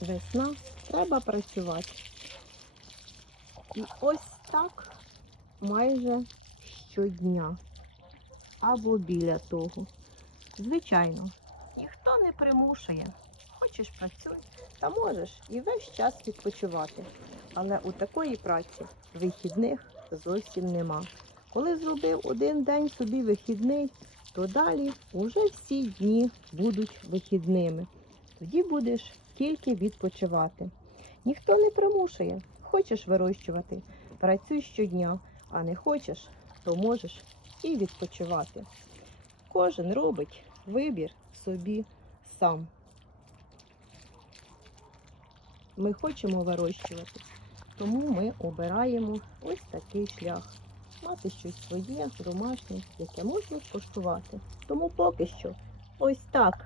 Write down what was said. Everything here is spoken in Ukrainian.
весна, треба працювати. І ось так майже щодня або біля того. Звичайно, ніхто не примушує. Хочеш працюй, та можеш і весь час відпочивати. Але у такої праці вихідних зовсім нема. Коли зробив один день собі вихідний, то далі уже всі дні будуть вихідними. Тоді будеш тільки відпочивати. Ніхто не примушує. Хочеш вирощувати, працюй щодня, а не хочеш, то можеш і відпочивати. Кожен робить вибір собі сам. Ми хочемо вирощувати, тому ми обираємо ось такий шлях. Мати щось своє, домашнє, яке можна скуштувати. Тому поки що ось так